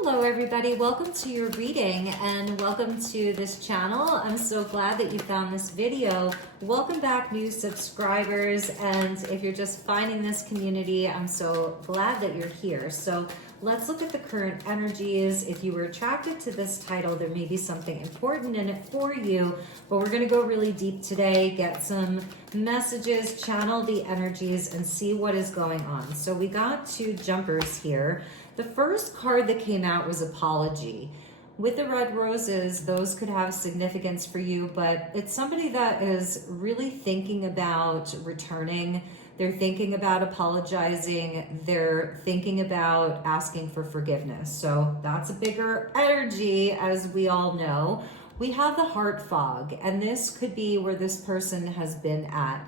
Hello everybody, welcome to your reading and welcome to this channel. I'm so glad that you found this video. Welcome back new subscribers, and if you're just finding this community, I'm so glad that you're here. So let's look at the current energies. If you were attracted to this title, there may be something important in it for you, but we're going to go really deep today, get some messages, channel the energies, and see what is going on. So we got two jumpers here. The first card that came out was Apology. With the red roses, those could have significance for you, but it's somebody that is really thinking about returning. They're thinking about apologizing. They're thinking about asking for forgiveness. So that's a bigger energy, as we all know. We have the heart fog, and this could be where this person has been at.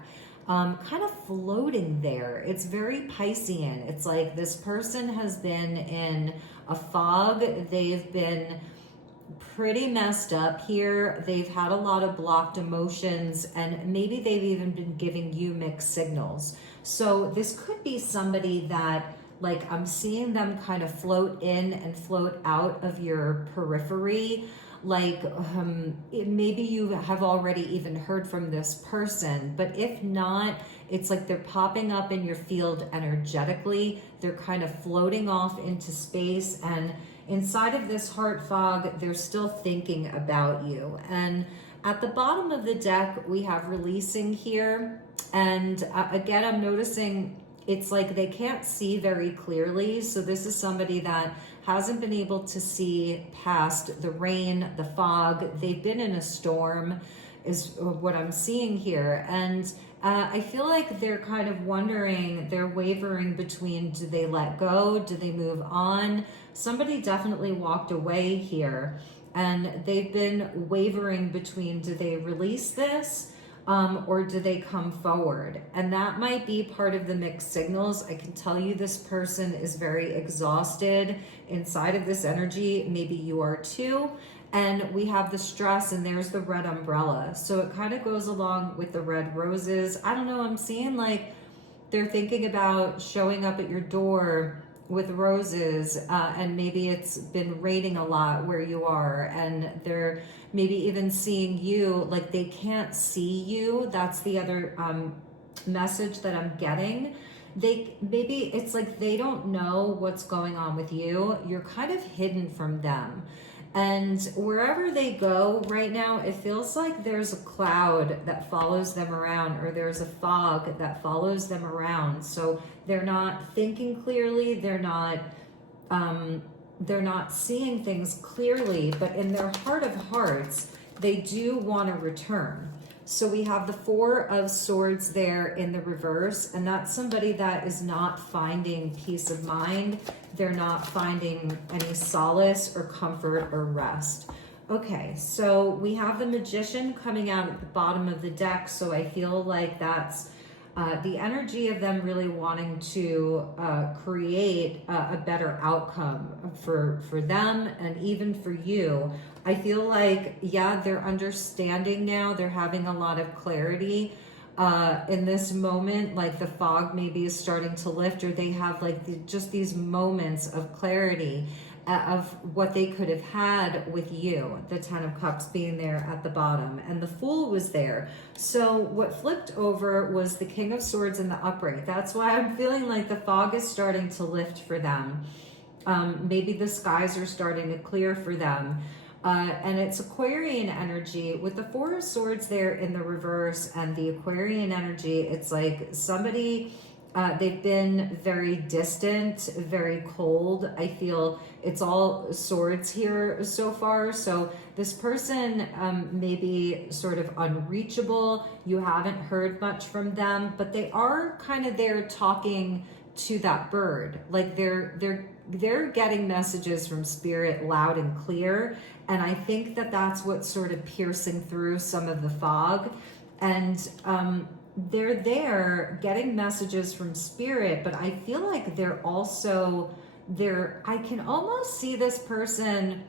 Kind of floating there. It's very Piscean. It's like this person has been in a fog. They've been pretty messed up here. They've had a lot of blocked emotions, and maybe they've even been giving you mixed signals. So this could be somebody that, like, I'm seeing them kind of float in and float out of your periphery. Like maybe you have already even heard from this person, but if not, it's like they're popping up in your field energetically. They're kind of floating off into space, and inside of this heart fog, they're still thinking about you. And at the bottom of the deck, we have releasing here. And again, I'm noticing it's like they can't see very clearly. So this is somebody that hasn't been able to see past the rain, the fog. They've been in a storm is what I'm seeing here. And I feel like they're kind of wondering, they're wavering between, do they let go? Do they move on? Somebody definitely walked away here, and they've been wavering between, do they release this? Or do they come forward? And that might be part of the mixed signals. I can tell you this person is very exhausted inside of this energy. Maybe you are too. And we have the stress, and there's the red umbrella. So it kind of goes along with the red roses. I don't know, I'm seeing like they're thinking about showing up at your door with roses, and maybe it's been raining a lot where you are, and they're maybe even seeing you, like they can't see you. That's the other message that I'm getting. Maybe it's like they don't know what's going on with you. You're kind of hidden from them. And wherever they go right now, it feels like there's a cloud that follows them around, or there's a fog that follows them around. So they're not thinking clearly. They're not seeing things clearly, but in their heart of hearts, they do want to return. So we have the Four of Swords there in the reverse, and that's somebody that is not finding peace of mind. They're not finding any solace or comfort or rest. Okay, so we have the Magician coming out at the bottom of the deck, so I feel like that's the energy of them really wanting to create a better outcome for them and even for you. I feel like, yeah, they're understanding now. They're having a lot of clarity in this moment. Like the fog maybe is starting to lift, or they have like just these moments of clarity of what they could have had with you. The Ten of Cups being there at the bottom, and the Fool was there. So what flipped over was the King of Swords in the upright. That's why I'm feeling like the fog is starting to lift for them. Maybe the skies are starting to clear for them. And it's Aquarian energy with the Four of Swords there in the reverse, and the Aquarian energy. It's like somebody, they've been very distant, very cold. I feel it's all swords here so far. So this person may be sort of unreachable. You haven't heard much from them, but they are kind of there talking to that bird. Like they're getting messages from spirit loud and clear. And I think that that's what's sort of piercing through some of the fog. And they're there getting messages from spirit, but I feel like they're also there. I can almost see this person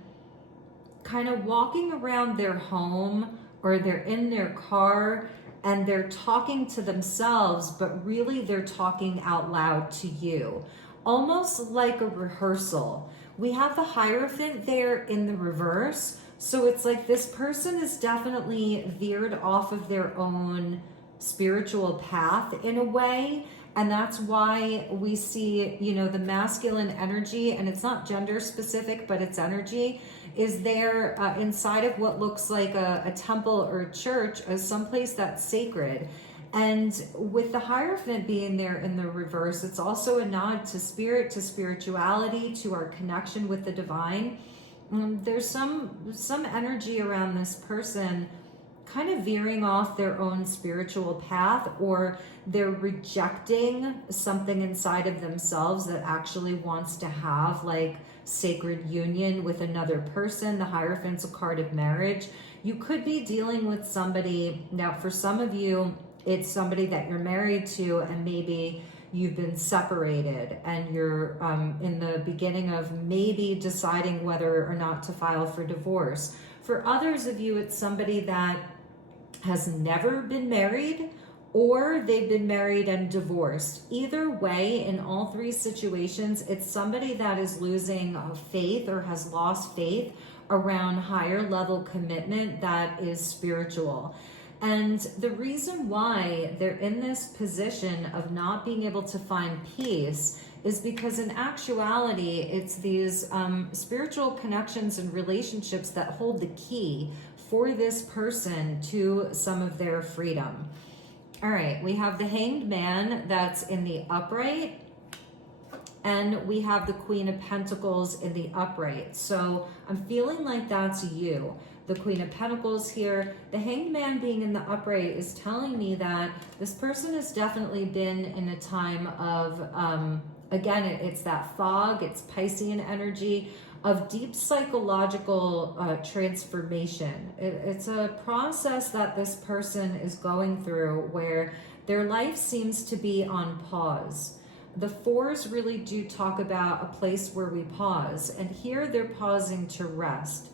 kind of walking around their home, or they're in their car, and they're talking to themselves, but really they're talking out loud to you. Almost like a rehearsal we have the Hierophant there in the reverse. So it's like this person is definitely veered off of their own spiritual path in a way. And that's why we see, you know, the masculine energy, and it's not gender specific, but it's energy, is there inside of what looks like a temple or a church, as someplace that's sacred. And with the Hierophant being there in the reverse, it's also a nod to spirit, to spirituality, to our connection with the divine. There's some energy around this person kind of veering off their own spiritual path, or they're rejecting something inside of themselves that actually wants to have like sacred union with another person. The Hierophant's a card of marriage. You could be dealing with somebody, now for some of you, it's somebody that you're married to, and maybe you've been separated and you're in the beginning of maybe deciding whether or not to file for divorce. For others of you, it's somebody that has never been married, or they've been married and divorced. Either way, in all three situations, it's somebody that is losing faith or has lost faith around higher level commitment that is spiritual. And the reason why they're in this position of not being able to find peace is because in actuality, it's these spiritual connections and relationships that hold the key for this person to some of their freedom. All right, we have the Hanged Man that's in the upright, and we have the Queen of Pentacles in the upright. So I'm feeling like that's you. The Queen of Pentacles here, the Hanged Man being in the upright is telling me that this person has definitely been in a time of, again, it's that fog, it's Piscean energy of deep psychological transformation. It's a process that this person is going through where their life seems to be on pause. The fours really do talk about a place where we pause, and here they're pausing to rest.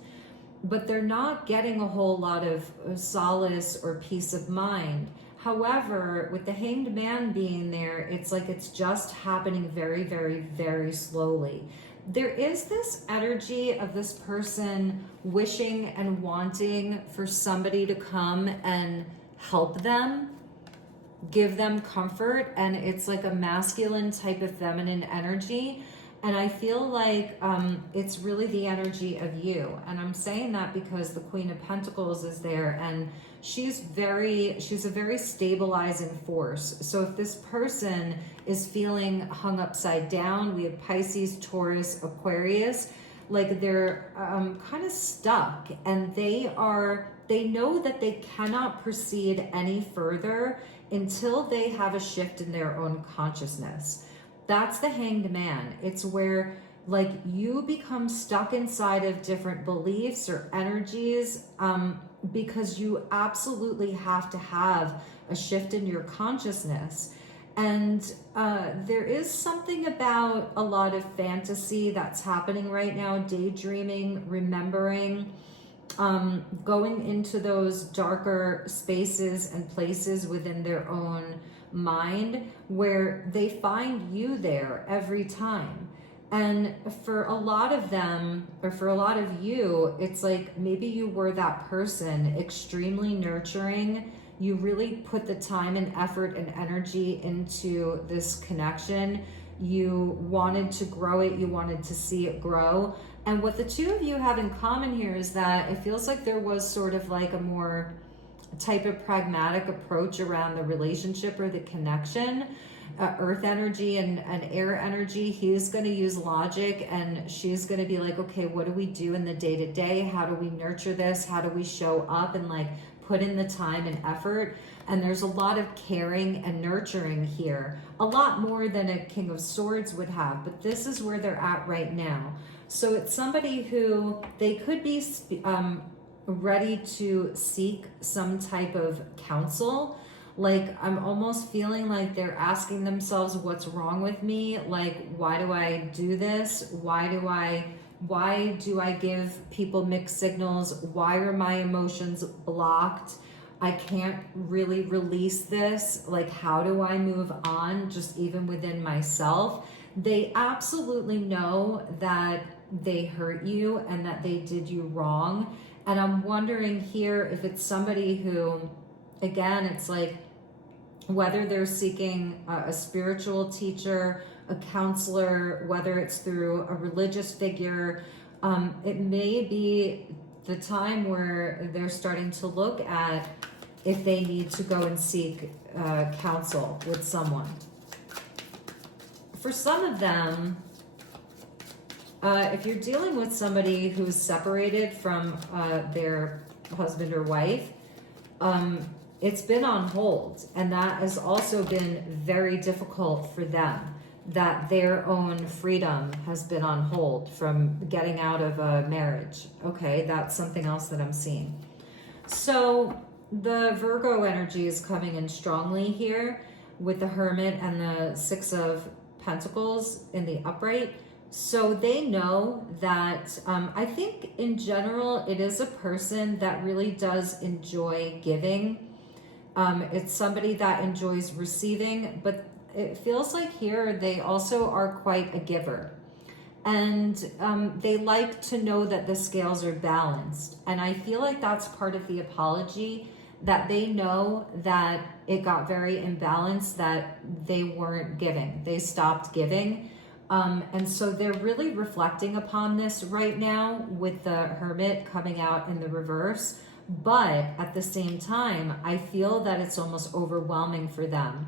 But they're not getting a whole lot of solace or peace of mind. However, with the Hanged Man being there, it's like it's just happening very, very, very slowly. There is this energy of this person wishing and wanting for somebody to come and help them, give them comfort, and it's like a masculine type of feminine energy. And I feel like it's really the energy of you. And I'm saying that because the Queen of Pentacles is there, and she's a very stabilizing force. So if this person is feeling hung upside down, we have Pisces, Taurus, Aquarius, like they're kind of stuck, and they know that they cannot proceed any further until they have a shift in their own consciousness. That's the Hanged Man. It's where like you become stuck inside of different beliefs or energies because you absolutely have to have a shift in your consciousness. And there is something about a lot of fantasy that's happening right now, daydreaming, remembering, going into those darker spaces and places within their own mind where they find you there every time. And for a lot of them, or for a lot of you, it's like maybe you were that person, extremely nurturing. You really put the time and effort and energy into this connection. You wanted to grow it. You wanted to see it grow. And what the two of you have in common here is that it feels like there was sort of like a more type of pragmatic approach around the relationship or the connection. Earth energy and air energy, he's going to use logic, and she's going to be like, okay, what do we do in the day-to-day? How do we nurture this? How do we show up and like put in the time and effort? And there's a lot of caring and nurturing here, a lot more than a King of Swords would have, but this is where they're at right now. So it's somebody who they could be ready to seek some type of counsel. Like, I'm almost feeling like they're asking themselves, what's wrong with me? Like, why do I do this? Why do I give people mixed signals? Why are my emotions blocked? I can't really release this. Like, how do I move on just even within myself? They absolutely know that they hurt you and that they did you wrong. And I'm wondering here if it's somebody who, again, it's like whether they're seeking a spiritual teacher, a counselor, whether it's through a religious figure. It may be the time where they're starting to look at if they need to go and seek counsel with someone. For some of them, if you're dealing with somebody who's separated from their husband or wife, it's been on hold, and that has also been very difficult for them, that their own freedom has been on hold from getting out of a marriage. Okay, that's something else that I'm seeing. So the Virgo energy is coming in strongly here with the Hermit and the Six of Pentacles in the upright. So they know that, I think in general, it is a person that really does enjoy giving. It's somebody that enjoys receiving, but it feels like here they also are quite a giver. And they like to know that the scales are balanced. And I feel like that's part of the apology, that they know that it got very imbalanced, that they weren't giving. They stopped giving. And so they're really reflecting upon this right now with the Hermit coming out in the reverse. But at the same time, I feel that it's almost overwhelming for them.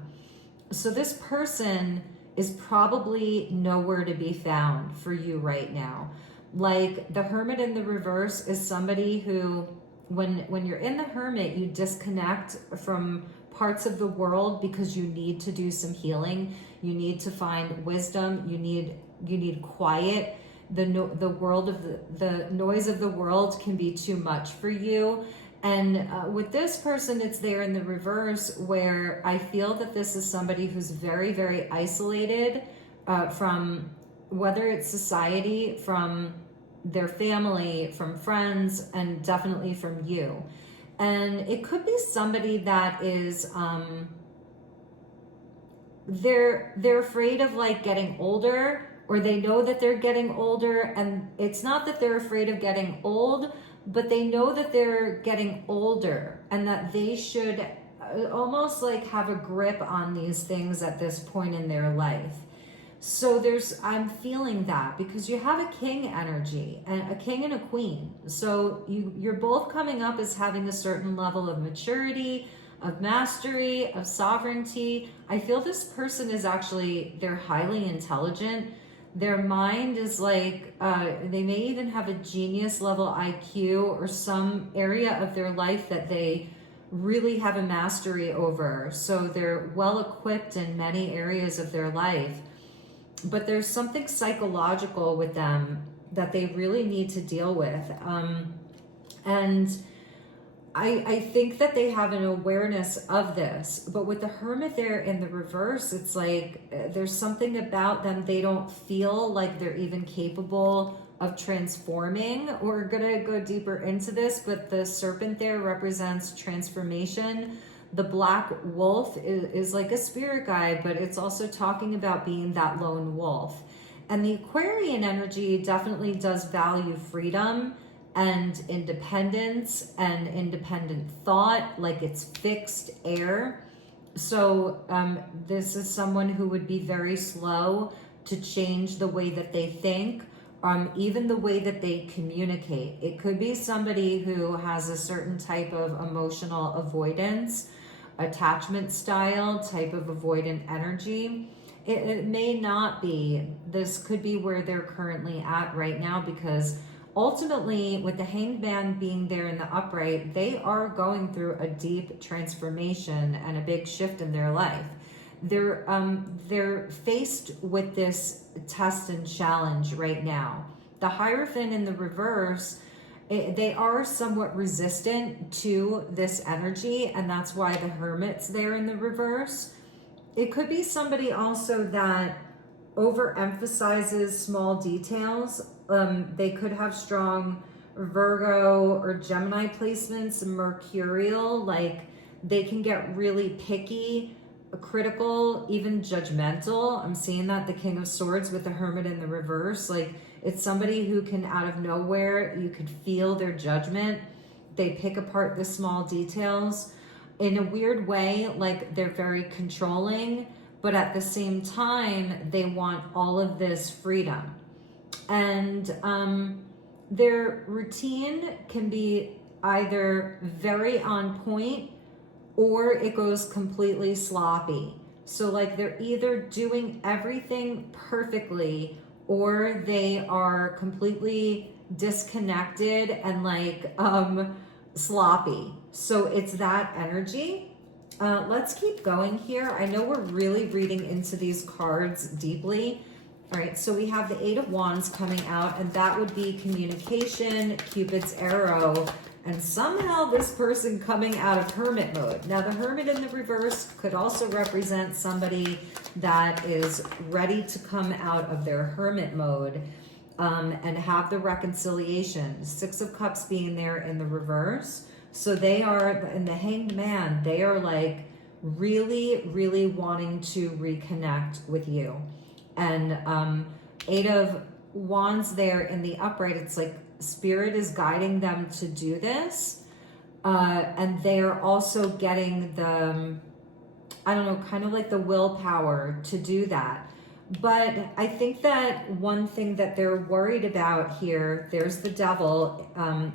So this person is probably nowhere to be found for you right now. Like the Hermit in the reverse is somebody who, when you're in the Hermit, you disconnect from parts of the world because you need to do some healing. You need to find wisdom. You need quiet. The world of the noise of the world can be too much for you. And with this person, it's there in the reverse, where I feel that this is somebody who's very, very isolated from, whether it's society, from their family, from friends, and definitely from you. And it could be somebody that is, they're afraid of like getting older, or they know that they're getting older, and it's not that they're afraid of getting old, but they know that they're getting older and that they should almost like have a grip on these things at this point in their life. So I'm feeling that because you have a king energy, and a king and a queen. So you're both coming up as having a certain level of maturity, of mastery, of sovereignty. I feel this person is actually, they're highly intelligent. Their mind is like, they may even have a genius level IQ, or some area of their life that they really have a mastery over. So they're well equipped in many areas of their life. But there's something psychological with them that they really need to deal with. And I think that they have an awareness of this, but with the Hermit there in the reverse, it's like there's something about them, they don't feel like they're even capable of transforming. We're gonna go deeper into this, but the serpent there represents transformation. The black wolf is like a spirit guide, but it's also talking about being that lone wolf. And the Aquarian energy definitely does value freedom and independence and independent thought, like it's fixed air. So this is someone who would be very slow to change the way that they think, even the way that they communicate. It could be somebody who has a certain type of emotional avoidance, attachment style, type of avoidant energy. It may not be. This could be where they're currently at right now, because ultimately, with the Hanged Man being there in the upright, they are going through a deep transformation and a big shift in their life. They're faced with this test and challenge right now. The Hierophant in the reverse, they are somewhat resistant to this energy, and that's why the Hermit's there in the reverse. It could be somebody also that overemphasizes small details. They could have strong Virgo or Gemini placements, Mercurial, like they can get really picky critical, even judgmental. I'm seeing that the King of Swords with the Hermit in the reverse. Like, it's somebody who can, out of nowhere, you could feel their judgment. They pick apart the small details. In a weird way, like, they're very controlling, but at the same time, they want all of this freedom. And their routine can be either very on point or it goes completely sloppy. So like, they're either doing everything perfectly or they are completely disconnected and like sloppy. So it's that energy. Let's keep going here. I know we're really reading into these cards deeply. All right, so we have the Eight of Wands coming out, and that would be communication, Cupid's arrow, and somehow this person coming out of hermit mode. Now, the Hermit in the reverse could also represent somebody that is ready to come out of their hermit mode and have the reconciliation. Six of Cups being there in the reverse. So they are, in the Hanged Man, they are like really, really wanting to reconnect with you. And Eight of Wands there in the upright, it's like Spirit is guiding them to do this. And they are also getting the, I don't know, kind of like the willpower to do that. But I think that one thing that they're worried about here, there's the Devil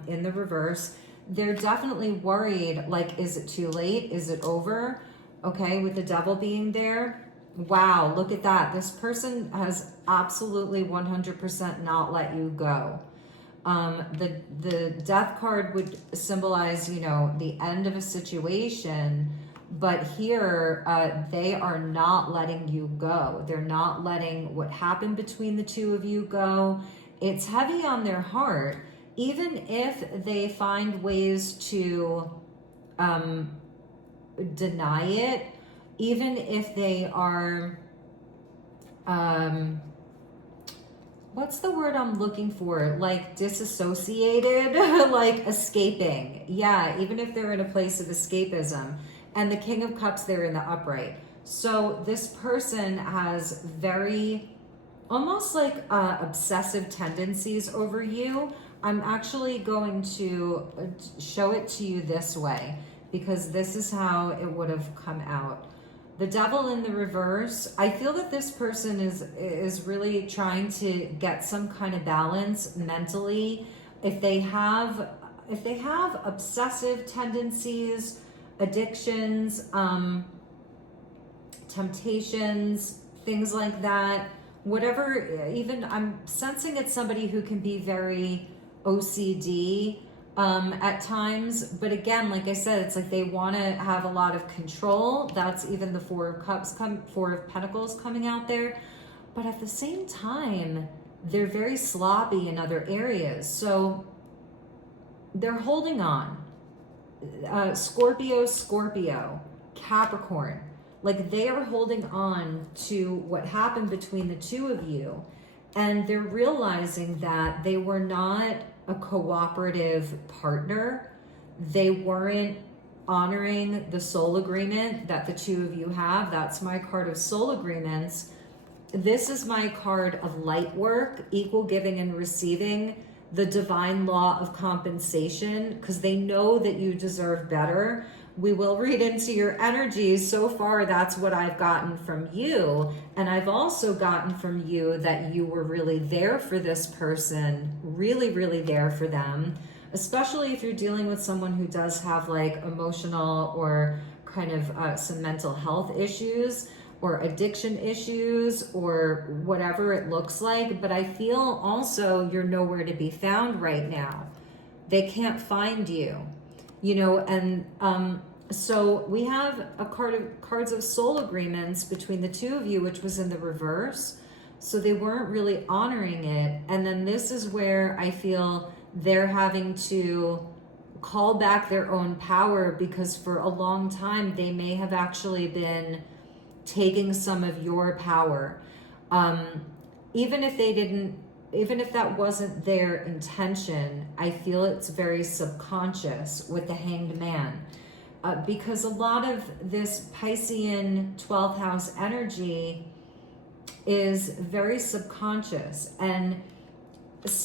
in the reverse. They're definitely worried, like, is it too late? Is it over? Okay, with the Devil being there. Wow, look at that. This person has absolutely 100% not let you go. The Death card would symbolize, you know, the end of a situation, but here they are not letting you go. They're not letting what happened between the two of you go. It's heavy on their heart, even if they find ways to deny it. Even if they are, what's the word I'm looking for? Like disassociated, like escaping. Yeah, even if they're in a place of escapism. And the King of Cups there in the upright. So this person has very, almost like obsessive tendencies over you. I'm actually going to show it to you this way, because this is how it would have come out. The Devil in the reverse, I feel that this person is really trying to get some kind of balance mentally. If they have obsessive tendencies, addictions, temptations, things like that, whatever, even I'm sensing it's somebody who can be very OCD at times, but again, like I said, it's like they want to have a lot of control. That's even the Four of Cups, Four of Pentacles coming out there. But at the same time, they're very sloppy in other areas. So they're holding on. Scorpio, Capricorn, like they are holding on to what happened between the two of you. And they're realizing that they were not a cooperative partner. They weren't honoring the soul agreement that the two of you have. That's my card of soul agreements. This is my card of light work, equal giving and receiving, the divine law of compensation, because they know that you deserve better. We will read into your energies. So far, that's what I've gotten from you. And I've also gotten from you that you were really there for this person, really, really there for them, especially if you're dealing with someone who does have like emotional or kind of some mental health issues or addiction issues or whatever it looks like. But I feel also you're nowhere to be found right now. They can't find you. You know, and so we have a cards of soul agreements between the two of you, which was in the reverse. So they weren't really honoring it. And then this is where I feel they're having to call back their own power, because for a long time they may have actually been taking some of your power. Even if that wasn't their intention, I feel it's very subconscious with the Hanged Man. because a lot of this Piscean 12th house energy is very subconscious, and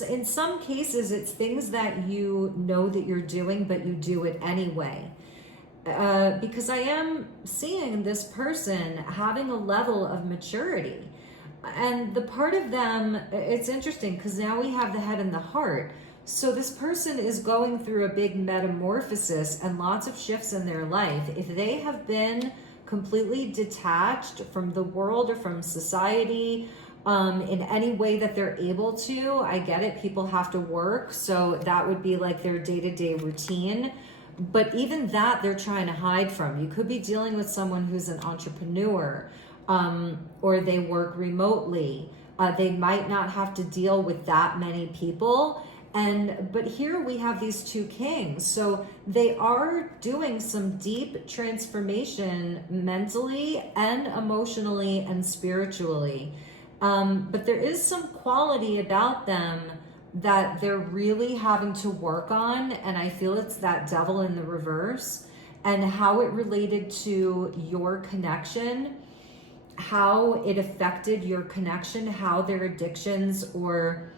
in some cases it's things that you know that you're doing, but you do it anyway. Because I am seeing this person having a level of maturity, and the part of them, it's interesting because now we have the head and the heart. So this person is going through a big metamorphosis and lots of shifts in their life. If they have been completely detached from the world or from society in any way that they're able to, I get it, people have to work, so that would be like their day-to-day routine. But even that they're trying to hide from. You could be dealing with someone who's an entrepreneur, or they work remotely. They might not have to deal with that many people. But here we have these two kings. So they are doing some deep transformation mentally and emotionally and spiritually. But there is some quality about them that they're really having to work on. And I feel it's that devil in the reverse, and how it related to your connection, how it affected your connection, how their addictions or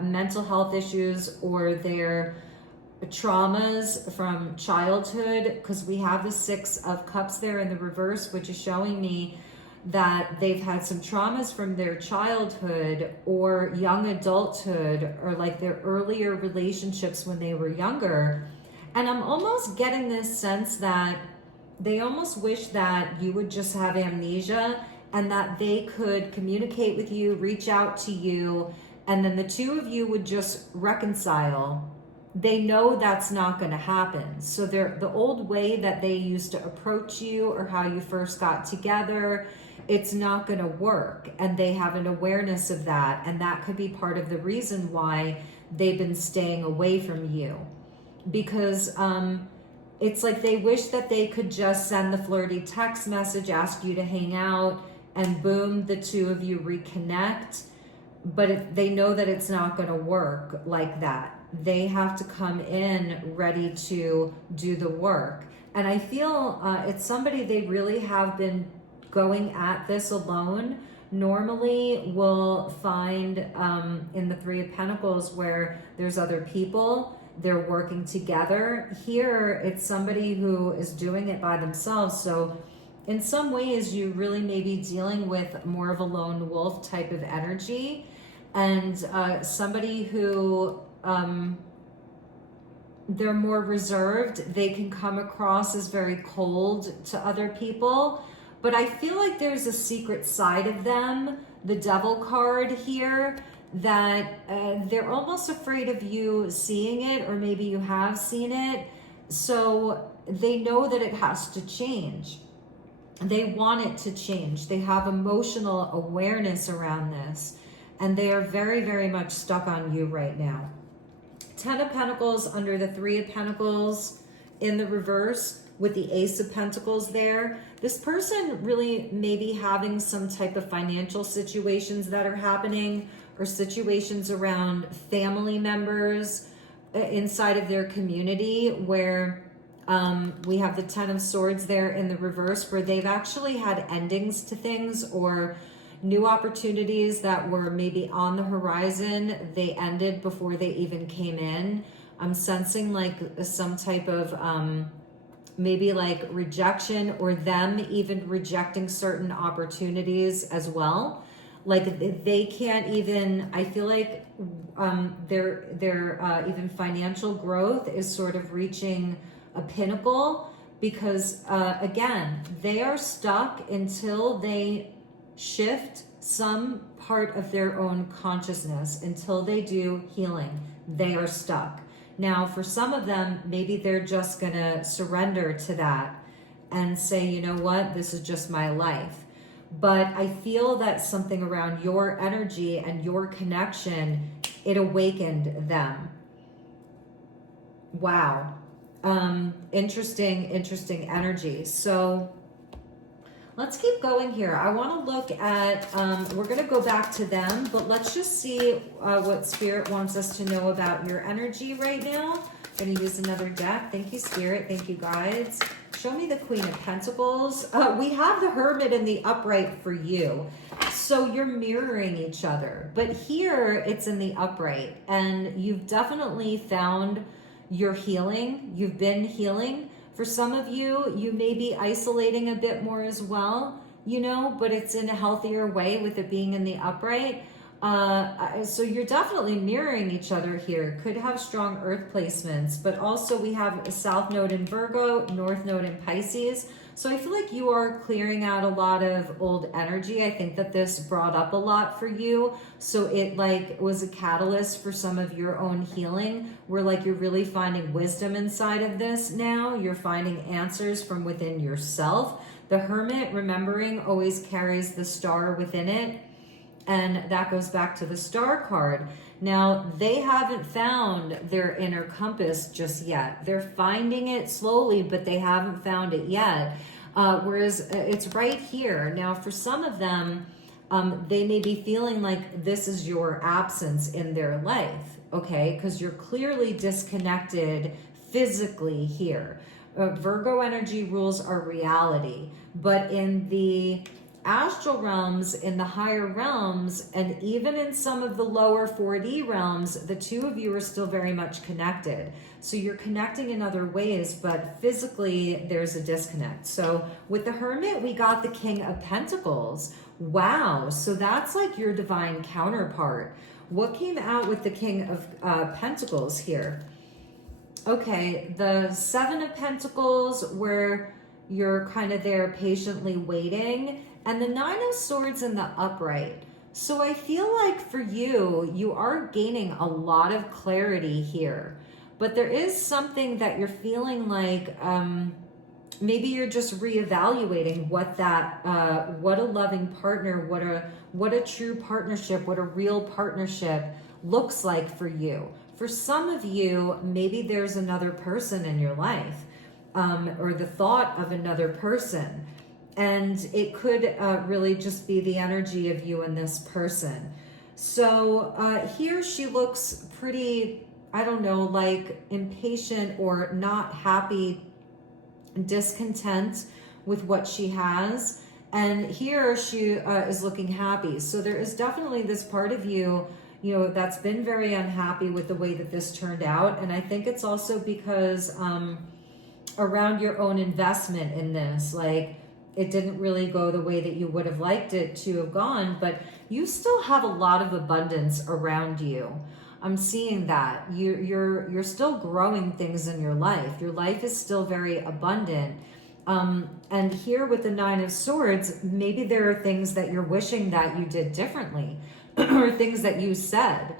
mental health issues or their traumas from childhood, because we have the 6 of Cups there in the reverse, which is showing me that they've had some traumas from their childhood or young adulthood, or like their earlier relationships when they were younger. And I'm almost getting this sense that they almost wish that you would just have amnesia and that they could communicate with you, reach out to you, and then the two of you would just reconcile. They know that's not going to happen. So the old way that they used to approach you or how you first got together, it's not going to work. And they have an awareness of that. And that could be part of the reason why they've been staying away from you. Because it's like they wish that they could just send the flirty text message, ask you to hang out, and boom, the two of you reconnect. But they know that it's not going to work like that. They have to come in ready to do the work. And I feel it's somebody they really have been going at this alone. Normally we'll find in the 3 of Pentacles where there's other people, they're working together. Here it's somebody who is doing it by themselves. So in some ways you really may be dealing with more of a lone wolf type of energy, and somebody who they're more reserved. They can come across as very cold to other people, but I feel like there's a secret side of them, the Devil card here, that they're almost afraid of you seeing it, or maybe you have seen it. So they know that it has to change. They want it to change. They have emotional awareness around this, and they are very, very much stuck on you right now. 10 of Pentacles under the 3 of Pentacles in the reverse with the Ace of Pentacles there. This person really may be having some type of financial situations that are happening, or situations around family members inside of their community where we have the 10 of Swords there in the reverse, where they've actually had endings to things, or new opportunities that were maybe on the horizon, they ended before they even came in. I'm sensing like some type of maybe like rejection, or them even rejecting certain opportunities as well. Like they can't even, I feel like their even financial growth is sort of reaching a pinnacle, because again, they are stuck until they shift some part of their own consciousness. Until they do healing, they are stuck. Now, for some of them, maybe they're just gonna surrender to that and say, you know what, this is just my life. But I feel that something around your energy and your connection, it awakened them. Wow. Interesting energy. So let's keep going here. I want to look at, we're going to go back to them, but let's just see what Spirit wants us to know about your energy right now. I'm going to use another deck. Thank you, Spirit. Thank you, guides. Show me the Queen of Pentacles. We have the Hermit in the upright for you. So you're mirroring each other. But here it's in the upright. And you've definitely found your healing. You've been healing. For some of you, you may be isolating a bit more as well, you know, but it's in a healthier way with it being in the upright. So you're definitely mirroring each other here. Could have strong earth placements, but also we have a south node in Virgo, north node in Pisces. So I feel like you are clearing out a lot of old energy. I think that this brought up a lot for you. So it like was a catalyst for some of your own healing, where like you're really finding wisdom inside of this now. You're finding answers from within yourself. The Hermit, remembering, always carries the star within it. And that goes back to the Star card. Now, they haven't found their inner compass just yet. They're finding it slowly, but they haven't found it yet. Whereas it's right here. Now, for some of them, they may be feeling like this is your absence in their life, okay? Because you're clearly disconnected physically here. Virgo energy rules are reality, but in the astral realms, in the higher realms, and even in some of the lower 4D realms, the two of you are still very much connected. So you're connecting in other ways, but physically there's a disconnect. So with the Hermit, we got the King of Pentacles. Wow, so that's like your divine counterpart. What came out with the King of Pentacles here? Okay, the Seven of Pentacles, where you're kind of there patiently waiting, and the Nine of Swords in the upright. So I feel like for you, you are gaining a lot of clarity here, but there is something that you're feeling like maybe you're just reevaluating what that, what a loving partner, what a true partnership, what a real partnership looks like for you. For some of you, maybe there's another person in your life, or the thought of another person. And it could really just be the energy of you and this person. So here she looks pretty, I don't know, like impatient or not happy, discontent with what she has. And here she is looking happy. So there is definitely this part of you, you know, that's been very unhappy with the way that this turned out. And I think it's also because around your own investment in this, like, it didn't really go the way that you would have liked it to have gone, but you still have a lot of abundance around you. I'm seeing that. You're still growing things in your life. Your life is still very abundant. And here with the Nine of Swords, maybe there are things that you're wishing that you did differently, or things that you said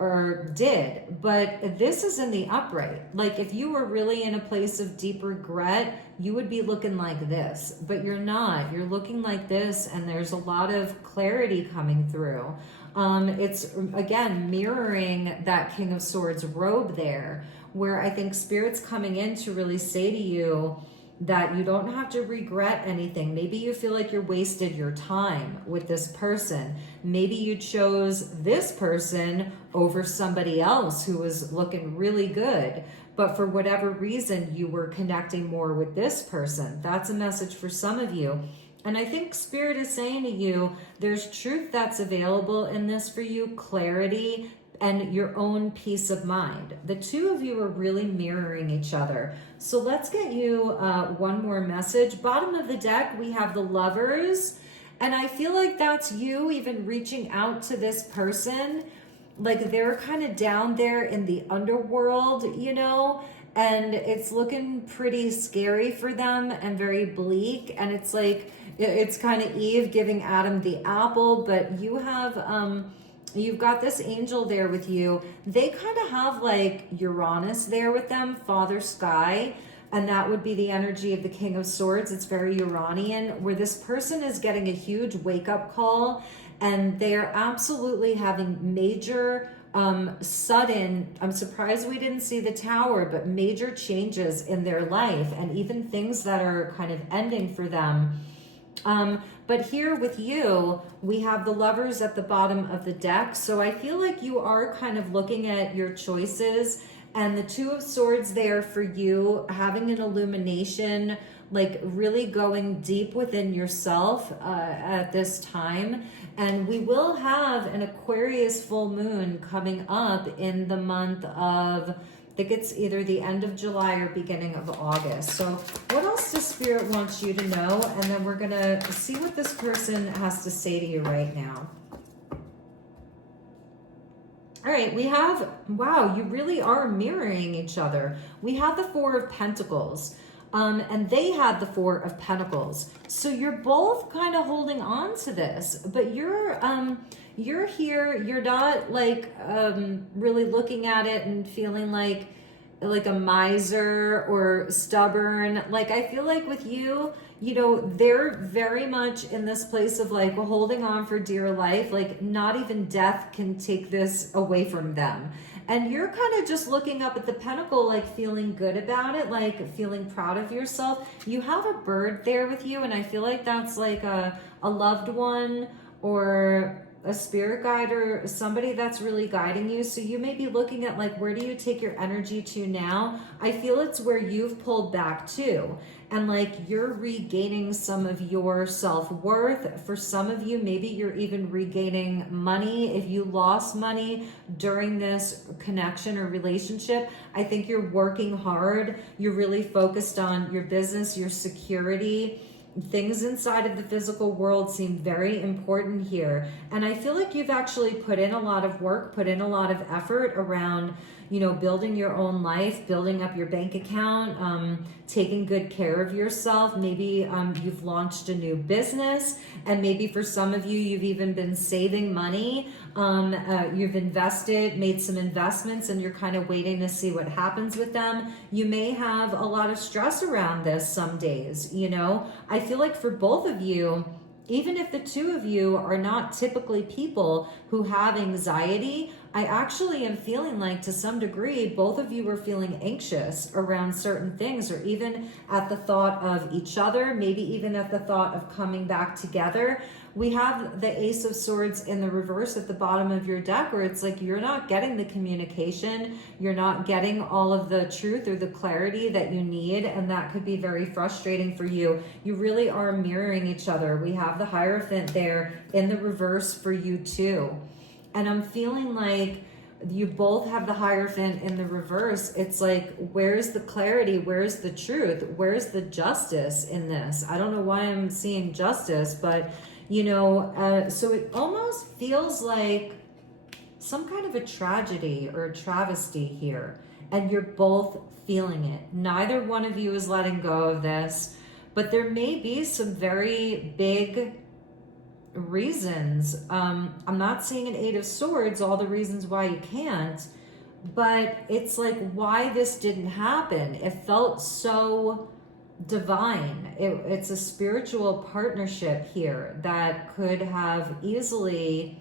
or did, but this is in the upright. Like if you were really in a place of deep regret, you would be looking like this, but you're not. You're looking like this, and there's a lot of clarity coming through. It's again mirroring that King of Swords robe there, where I think Spirit's coming in to really say to you that you don't have to regret anything. Maybe you feel like you wasted your time with this person. Maybe you chose this person over somebody else who was looking really good, but for whatever reason, you were connecting more with this person. That's a message for some of you. And I think Spirit is saying to you, there's truth that's available in this for you, clarity, and your own peace of mind. The two of you are really mirroring each other. So let's get you one more message. Bottom of the deck, we have the Lovers. And I feel like that's you even reaching out to this person. Like they're kind of down there in the underworld, you know, and it's looking pretty scary for them and very bleak. And it's like, it's kind of Eve giving Adam the apple, but you have, you've got this angel there with you. They kind of have like Uranus there with them, Father Sky, and that would be the energy of the King of Swords. It's very Uranian, where this person is getting a huge wake-up call, and they're absolutely having major, sudden, I'm surprised we didn't see the Tower, but major changes in their life, and even things that are kind of ending for them. But here with you, we have the Lovers at the bottom of the deck. So I feel like you are kind of looking at your choices, and the Two of Swords there for you, having an illumination like really going deep within yourself at this time. And we will have an Aquarius full moon coming up in the month of, I think it's either the end of July or beginning of August. So what else does Spirit want you to know? And then we're going to see what this person has to say to you right now. All right, we have, wow, you really are mirroring each other. We have the Four of Pentacles, and they had the Four of Pentacles. So you're both kind of holding on to this, but you're here, you're not like really looking at it and feeling like a miser or stubborn. Like, I feel like with you, you know, they're very much in this place of like holding on for dear life. Like, not even death can take this away from them. And you're kind of just looking up at the pentacle, like feeling good about it, like feeling proud of yourself. You have a bird there with you, and I feel like that's like a loved one or a spirit guide or somebody that's really guiding you. So you may be looking at like, where do you take your energy to now? I feel it's where you've pulled back to, and like you're regaining some of your self-worth. For some of you, maybe you're even regaining money. If you lost money during this connection or relationship, I think you're working hard. You're really focused on your business, your security. Things inside of the physical world seem very important here. And I feel like you've actually put in a lot of work, put in a lot of effort around, you know, building your own life, building up your bank account, taking good care of yourself. Maybe you've launched a new business, and maybe for some of you, you've even been saving money. You've invested, made some investments, and you're kind of waiting to see what happens with them. You may have a lot of stress around this some days, you know. I feel like for both of you, even if the two of you are not typically people who have anxiety, I actually am feeling like to some degree, both of you are feeling anxious around certain things, or even at the thought of each other, maybe even at the thought of coming back together. We have the Ace of Swords in the reverse at the bottom of your deck, where it's like you're not getting the communication, you're not getting all of the truth or the clarity that you need, and that could be very frustrating for you. You really are mirroring each other. We have the Hierophant there in the reverse for you too. And I'm feeling like you both have the Hierophant in the reverse. It's like, where's the clarity? Where's the truth? Where's the justice in this? I don't know why I'm seeing justice, but you know, so it almost feels like some kind of a tragedy or a travesty here, and you're both feeling it. Neither one of you is letting go of this, but there may be some very big reasons. I'm not seeing an Eight of Swords, all the reasons why you can't, but it's like why this didn't happen. It felt so divine. It's a spiritual partnership here that could have easily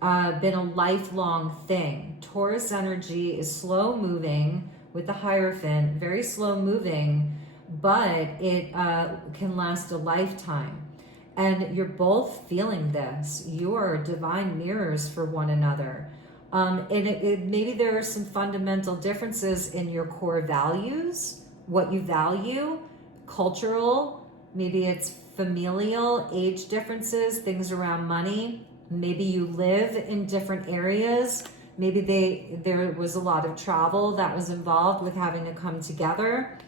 been a lifelong thing. Taurus energy is slow moving with the Hierophant, very slow moving, but it can last a lifetime. And you're both feeling this. You are divine mirrors for one another. And maybe there are some fundamental differences in your core values, what you value, cultural, maybe it's familial, age differences, things around money. Maybe you live in different areas. Maybe there was a lot of travel that was involved with having to come together,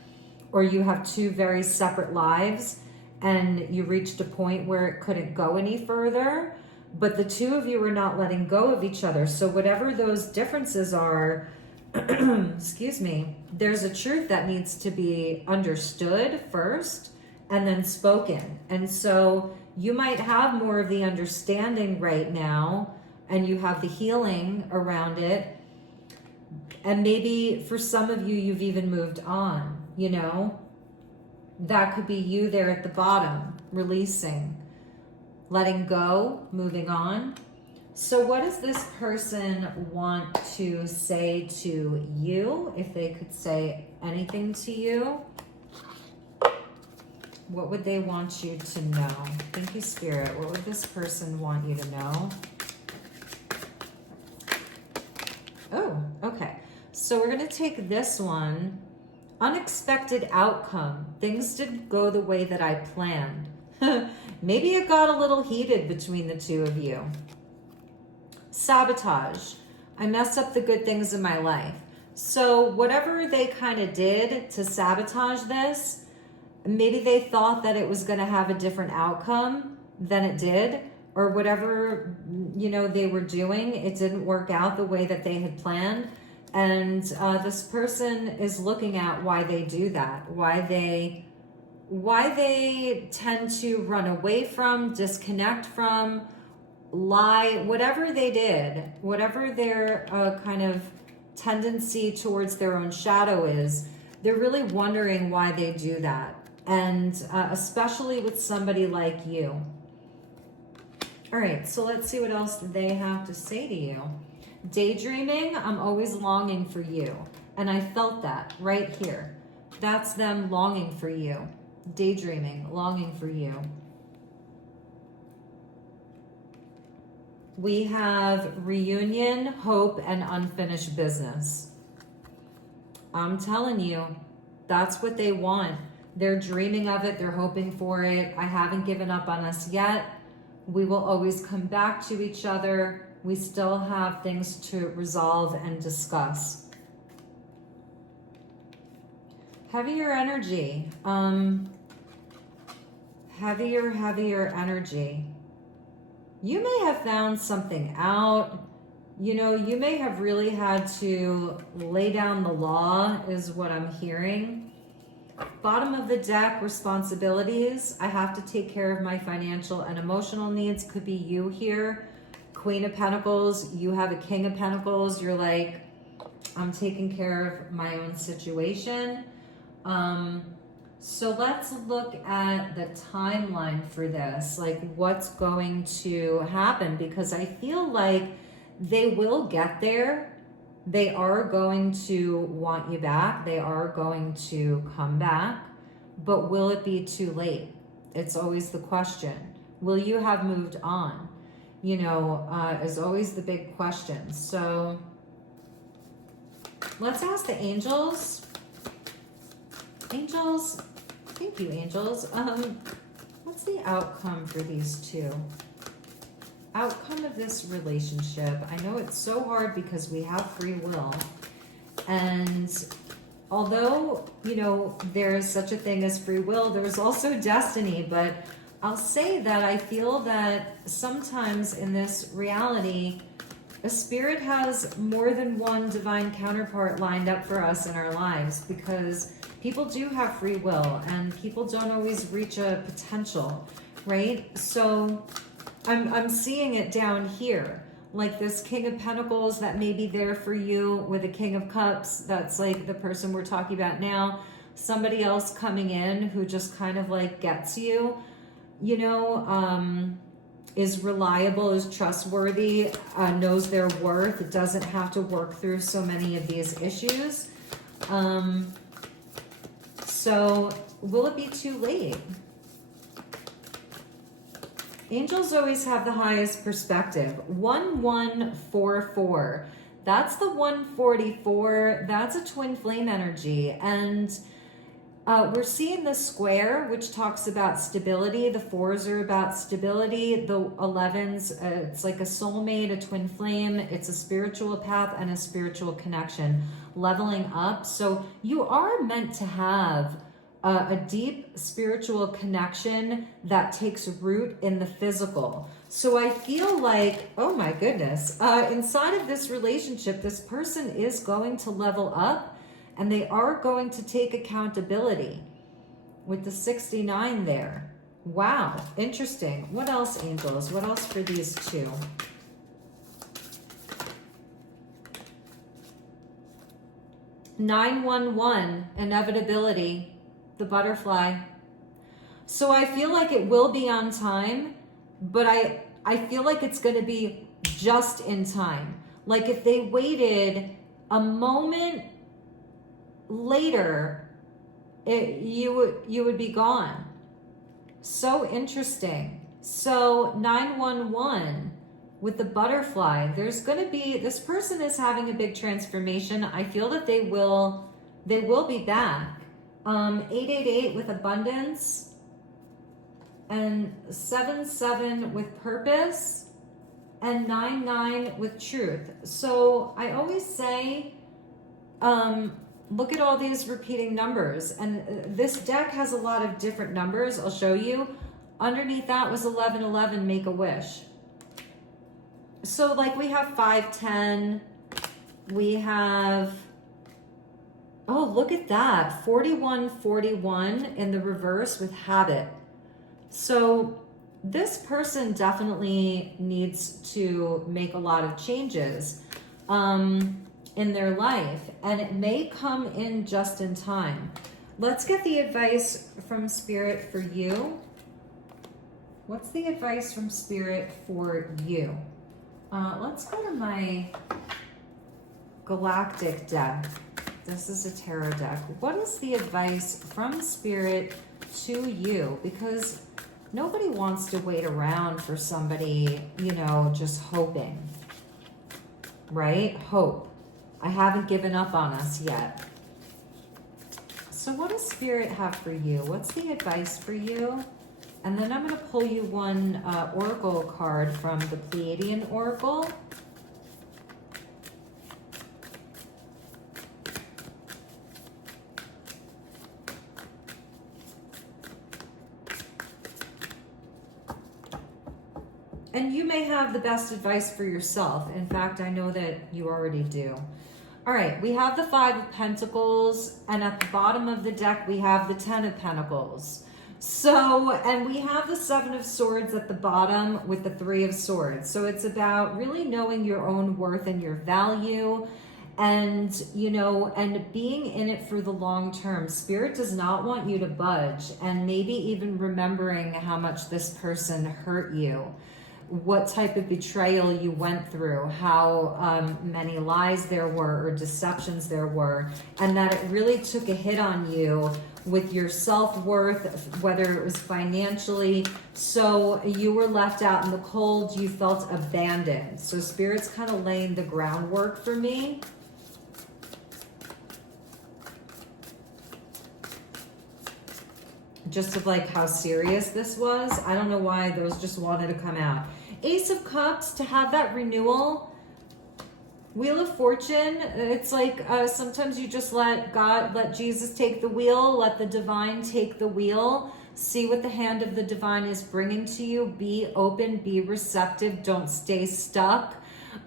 or you have two very separate lives and you reached a point where it couldn't go any further, but the two of you are not letting go of each other. So whatever those differences are, excuse me, there's a truth that needs to be understood first and then spoken. And so you might have more of the understanding right now, and you have the healing around it. And maybe for some of you, you've even moved on, you know? That could be you there at the bottom, releasing, letting go, moving on. So what does this person want to say to you? If they could say anything to you, what would they want you to know? Thank you, Spirit. What would this person want you to know? Oh, okay. So we're going to take this one. unexpected outcome. Things didn't go the way that I planned. Maybe it got a little heated between the two of you. Sabotage. I messed up the good things in my life. So whatever they kind of did to sabotage this, maybe they thought that it was going to have a different outcome than it did, or whatever, you know, they were doing, it didn't work out the way that they had planned. And this person is looking at why they do that, why they tend to run away from, disconnect from, lie, whatever they did, whatever their kind of tendency towards their own shadow is, they're really wondering why they do that. And especially with somebody like you. All right, so let's see what else they have to say to you. Daydreaming, I'm always longing for you. And I felt that right here. That's them longing for you. Daydreaming, longing for you. We have reunion, hope, and unfinished business. I'm telling you, that's what they want. They're dreaming of it. They're hoping for it. I haven't given up on us yet. We will always come back to each other. We still have things to resolve and discuss. Heavier energy. Heavier energy. You may have found something out. You know, you may have really had to lay down the law, is what I'm hearing. Bottom of the deck, responsibilities. I have to take care of my financial and emotional needs. Could be you here. Queen of Pentacles. You have a King of Pentacles. You're like, I'm taking care of my own situation. So let's look at the timeline for this. Like, what's going to happen? Because I feel like they will get there. They are going to want you back. They are going to come back. But will it be too late? It's always the question. Will you have moved on? You know, is always the big question. So let's ask the angels. Angels, thank you, angels. What's the outcome for these two? Outcome of this relationship. I know it's so hard because we have free will, and although, you know, there's such a thing as free will, there's also destiny. But I'll say that I feel that sometimes in this reality, a spirit has more than one divine counterpart lined up for us in our lives, because people do have free will and people don't always reach a potential, right? So I'm seeing it down here, like this King of Pentacles that may be there for you with a King of Cups. That's like the person we're talking about now. Somebody else coming in who just kind of like gets you, you know, is reliable, is trustworthy, knows their worth, doesn't have to work through so many of these issues. So will it be too late? Angels always have the highest perspective. 1144. That's the 144. That's a twin flame energy. And we're seeing the square, which talks about stability. The 4s are about stability. The 11s, it's like a soulmate, a twin flame. It's a spiritual path and a spiritual connection. Leveling up. So you are meant to have a deep spiritual connection that takes root in the physical. So I feel like, oh my goodness, inside of this relationship, this person is going to level up and they are going to take accountability with the 69 there. Wow, interesting. What else, angels? What else for these two? (911) inevitability. The butterfly. So I feel like it will be on time, but I feel like it's going to be just in time. Like if they waited a moment later, you would be gone. So interesting. So 911 with the butterfly, there's going to be, this person is having a big transformation. I feel that they will They will be back. 888 with abundance, and 77 with purpose, and 99 with truth. So I always say, look at all these repeating numbers, and this deck has a lot of different numbers. I'll show you. Underneath that was 1111, make a wish. So like we have 510, we have, oh, look at that, 4141 in the reverse with habit. So this person definitely needs to make a lot of changes in their life, and it may come in just in time. Let's get the advice from Spirit for you. What's the advice from Spirit for you? Let's go to my Galactic deck. This is a tarot deck. What is the advice from Spirit to you? Because nobody wants to wait around for somebody, you know, just hoping, right? Hope. I haven't given up on us yet. So what does Spirit have for you? What's the advice for you? And then I'm going to pull you one oracle card from the Pleiadian Oracle. And you may have the best advice for yourself. In fact, I know that you already do. All right, we have the 5 of Pentacles, and at the bottom of the deck, we have the 10 of Pentacles. So, and we have the 7 of Swords at the bottom with the 3 of Swords. So it's about really knowing your own worth and your value, and, you know, and being in it for the long term. Spirit does not want you to budge, and maybe even remembering how much this person hurt you, what type of betrayal you went through, how many lies there were or deceptions there were, and that it really took a hit on you with your self-worth, whether it was financially. So you were left out in the cold, you felt abandoned. So Spirit's kind of laying the groundwork for me. Just of like how serious this was. I don't know why those just wanted to come out. Ace of Cups, to have that renewal. Wheel of Fortune, it's like sometimes you just let God, let Jesus take the wheel, let the divine take the wheel. See what the hand of the divine is bringing to you. Be open, be receptive, don't stay stuck.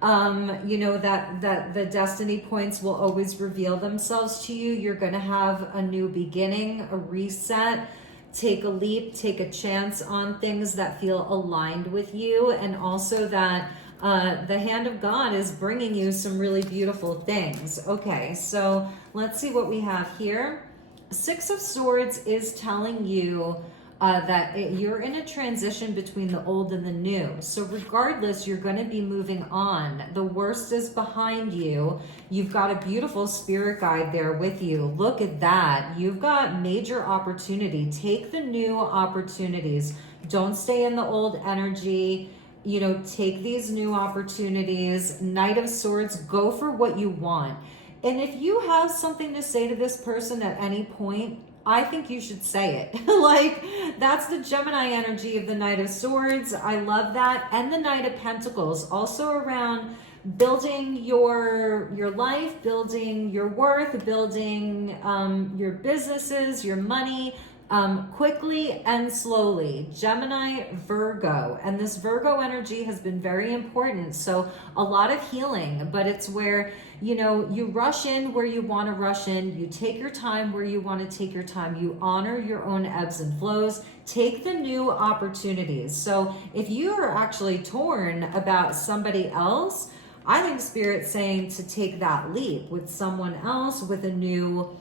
You know, that the destiny points will always reveal themselves to you. You're going to have a new beginning, a reset. Take a leap, take a chance on things that feel aligned with you, and also that the hand of God is bringing you some really beautiful things. Okay, so let's see what we have here. 6 of Swords is telling you that you're in a transition between the old and the new. So regardless, you're going to be moving on. The worst is behind you. You've got a beautiful spirit guide there with you. Look at that. You've got major opportunity. Take the new opportunities. Don't stay in the old energy. You know, take these new opportunities. Knight of Swords, go for what you want. And if you have something to say to this person at any point, I think you should say it. Like, that's the Gemini energy of the Knight of Swords. I love that. And the Knight of Pentacles, also around building your life, building your worth, building your businesses, your money, quickly and slowly. Gemini, Virgo, and this Virgo energy has been very important. So a lot of healing, but it's where, you know, you rush in where you want to rush in. You take your time where you want to take your time. You honor your own ebbs and flows. Take the new opportunities. So if you are actually torn about somebody else, I think Spirit's saying to take that leap with someone else, with a new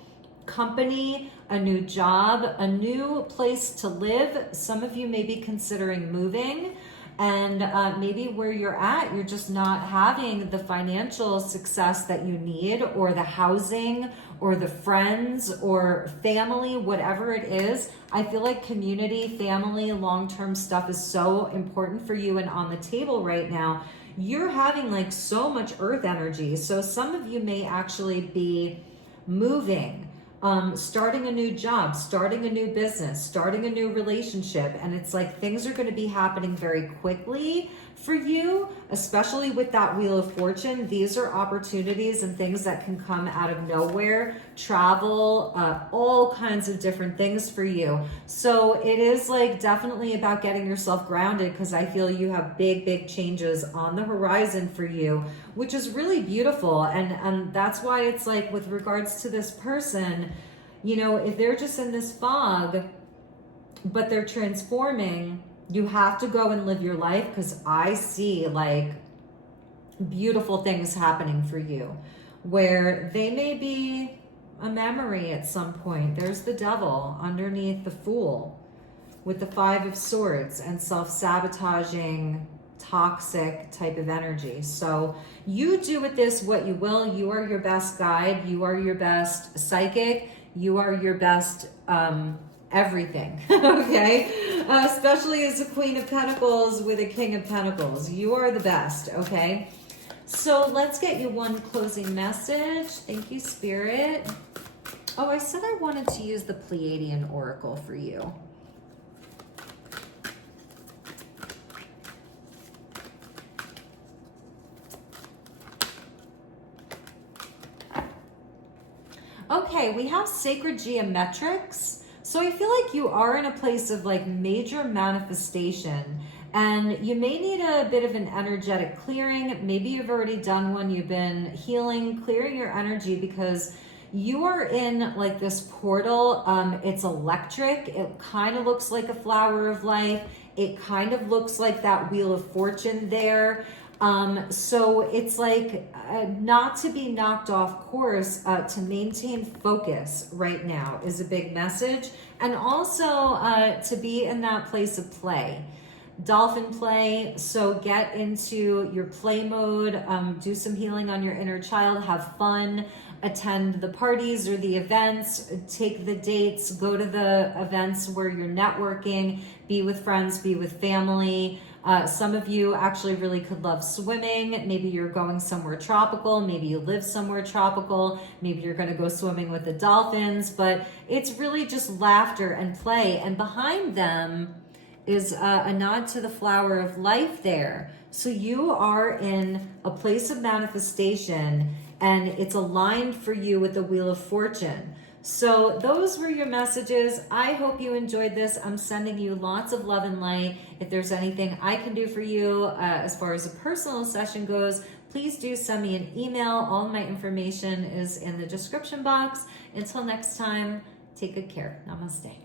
company, a new job, a new place to live. Some of you may be considering moving, and maybe where you're at, you're just not having the financial success that you need, or the housing, or the friends, or family, whatever it is. I feel like community, family, long-term stuff is so important for you and on the table right now. You're having like so much earth energy. So some of you may actually be moving, starting a new job, starting a new business, starting a new relationship. And it's like things are going to be happening very quickly for you, especially with that Wheel of Fortune. These are opportunities and things that can come out of nowhere, travel, all kinds of different things for you. So it is like definitely about getting yourself grounded, because I feel you have big changes on the horizon for you, which is really beautiful. And that's why it's like, with regards to this person, you know, if they're just in this fog, but they're transforming, you have to go and live your life, because I see like beautiful things happening for you, where they may be a memory at some point. There's the Devil underneath the Fool with the 5 of Swords and self-sabotaging, toxic type of energy. So you do with this what you will. You are your best guide. You are your best psychic. You are your best everything, okay? Especially as a Queen of Pentacles with a King of Pentacles. You are the best, okay? So let's get you one closing message. Thank you, Spirit. Oh, I said I wanted to use the Pleiadian Oracle for you. Okay, we have Sacred Geometrics. So I feel like you are in a place of like major manifestation, and you may need a bit of an energetic clearing. Maybe you've already done one. You've been healing, clearing your energy, because you are in like this portal. It's electric. It kind of looks like a flower of life. It kind of looks like that Wheel of Fortune there. So it's like not to be knocked off course, to maintain focus right now is a big message. And also to be in that place of play, dolphin play. So get into your play mode, do some healing on your inner child, have fun, attend the parties or the events, take the dates, go to the events where you're networking, be with friends, be with family. Some of you actually really could love swimming. Maybe you're going somewhere tropical. Maybe you live somewhere tropical. Maybe you're going to go swimming with the dolphins. But it's really just laughter and play. And behind them is a nod to the flower of life there. So you are in a place of manifestation, and it's aligned for you with the Wheel of Fortune. So those were your messages. I hope you enjoyed this. I'm sending you lots of love and light. If there's anything I can do for you as far as a personal session goes, please do send me an email. All my information is in the description box. Until next time, take good care. Namaste.